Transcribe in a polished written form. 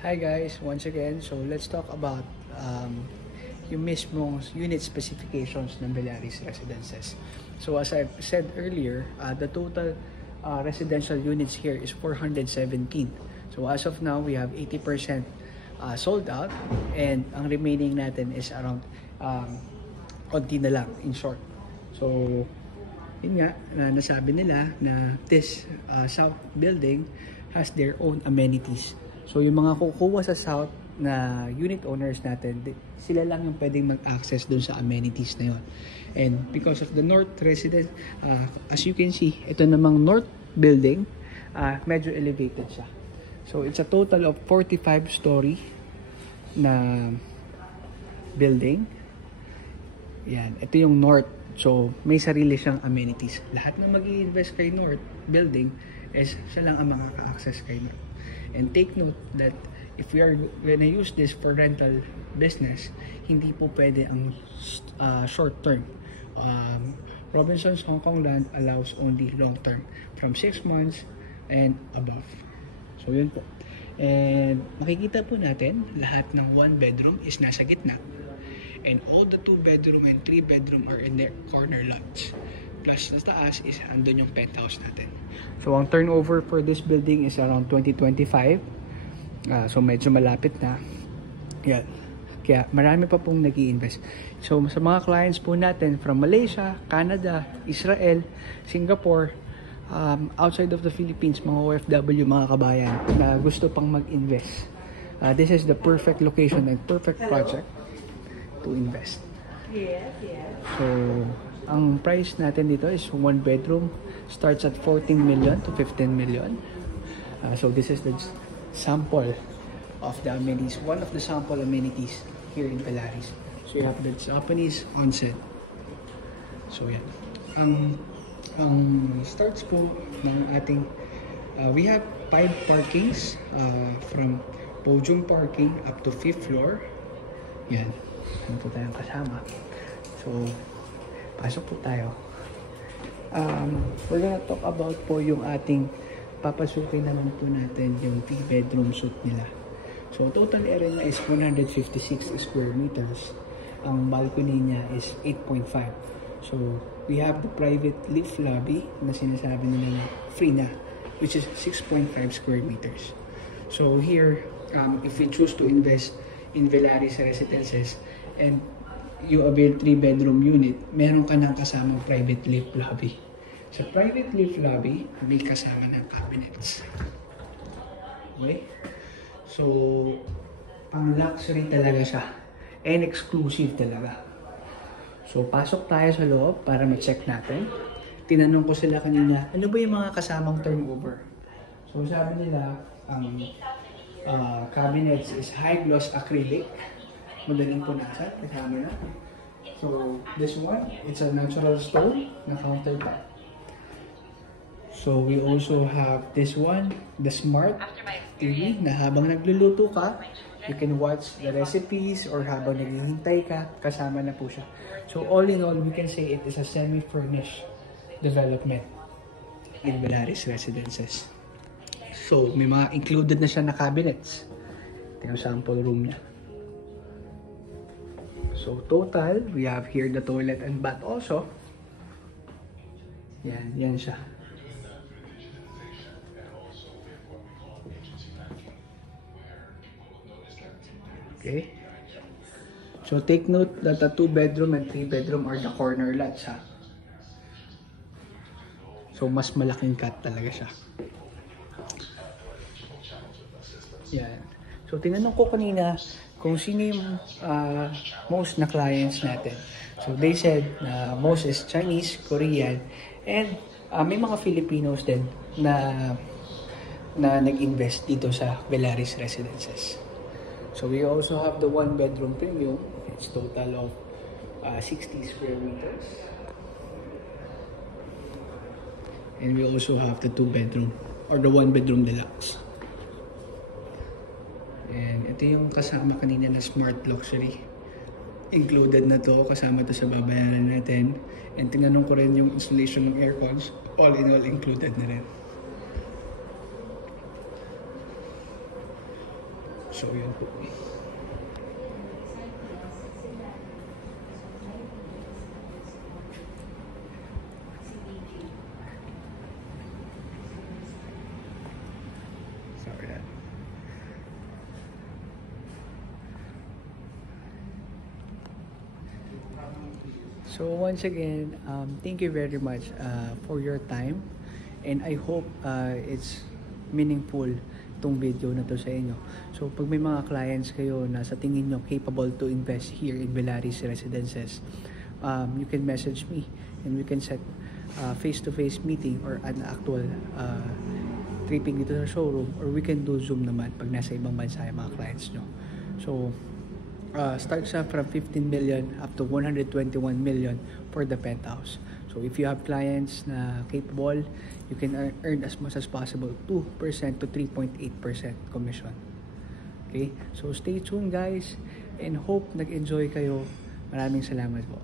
Hi guys, once again, so let's talk about yung mismong unit specifications ng Velaris Residences. So as I've said earlier, the total residential units here is 417. So as of now, we have 80% sold out, and ang remaining natin is around konti na lang, in short. So yun nga, nasabi nila na this south building has their own amenities. So yung mga kukuha sa south na unit owners natin, sila lang yung pwedeng mag-access dun sa amenities na yun. And because of the north residence, as you can see, ito namang north building, medyo elevated siya. So it's a total of 45 story na building. Yan, ito yung north. So may sarili siyang amenities. Lahat na mag-i-invest kay north building is siya lang ang makaka-access kay north. And take note that if we are gonna use this for rental business, hindi po pwede ang short term. Robinsons Hong Kong Land allows only long term from 6 months and above. So yun po. And makikita po natin lahat ng 1 bedroom is nasa gitna, and all the 2 bedroom and 3 bedroom are in their corner lots. Plus sa taas is andun yung penthouse natin. So ang turnover for this building is around 2025. So medyo malapit na. Yan. Kaya marami pa pong nag-i-invest. So sa mga clients po natin from Malaysia, Canada, Israel, Singapore, outside of the Philippines, mga OFW, mga kabayan na gusto pang mag-invest, this is the perfect location and perfect project to invest. Yes. So ang price natin dito is 1 bedroom starts at 14 million to 15 million. So this is the sample of the amenities, one of the sample amenities here in Velaris. So you have the Japanese onsen. So yan. Ang starts po ng ating we have 5 parkings from podium parking up to 5th floor. Yan. Ano po tayong kasama. So pasok po tayo. We're gonna talk about po yung ating papasukin naman po natin yung 3 bedroom suite nila. So total area niya is 156 square meters. Ang balcony niya is 8.5. So we have the private lift lobby na sinasabi nila na free na, which is 6.5 square meters. So here, if we choose to invest in Velaris Residences and you avail 3 bedroom unit, meron ka ng kasamang private lift lobby. Sa private lift lobby, may kasama ng cabinets. Okay? So, pang luxury talaga siya. And exclusive talaga. So, pasok tayo sa loob para ma-check natin. Tinanong ko sila kanina, ano ba yung mga kasamang turnover? So, sabi nila, ang cabinets is high gloss acrylic. Madaling punasan, kasama na. So, this one, it's a natural stone na countertop. So, we also have this one, the Smart TV, na habang nagluluto ka, you can watch the recipes or habang naghihintay ka, kasama na po siya. So, all in all, we can say it is a semi-furnished development in Velaris Residences. So, may mga included na siya na cabinets. Ito yung sample room niya. So total, we have here the toilet and bath also. Yan siya. Okay. So take note that the 2 bedroom and 3 bedroom are the corner lots, ha. So mas malaking cut talaga siya. Yan. So tinanong ko kanina kung sino yung most na clients natin. So they said most is Chinese, Korean, and may mga Filipinos din na nag-invest dito sa Velaris Residences. So we also have the 1 bedroom premium. It's total of 60 square meters. And we also have the 2 bedroom or the 1 bedroom deluxe. And ito yung kasama kanina na Smart Luxury. Included na to, kasama to sa babayaran natin. And tinanong ko rin yung installation ng aircons. All in all, included na rin. So, yun po. Sorry. So once again, thank you very much for your time, and I hope it's meaningful itong video na to sa inyo. So pag may mga clients kayo na sa tingin nyo capable to invest here in Velaris Residences, you can message me and we can set face-to-face meeting or an actual tripping dito sa showroom, or we can do Zoom naman pag nasa ibang bansa yung mga clients nyo. So starts from 15 million up to 121 million for the penthouse. So if you have clients na capable, you can earn as much as possible 2% to 3.8% commission. Okay? So stay tuned guys, and hope nag-enjoy kayo. Maraming salamat po.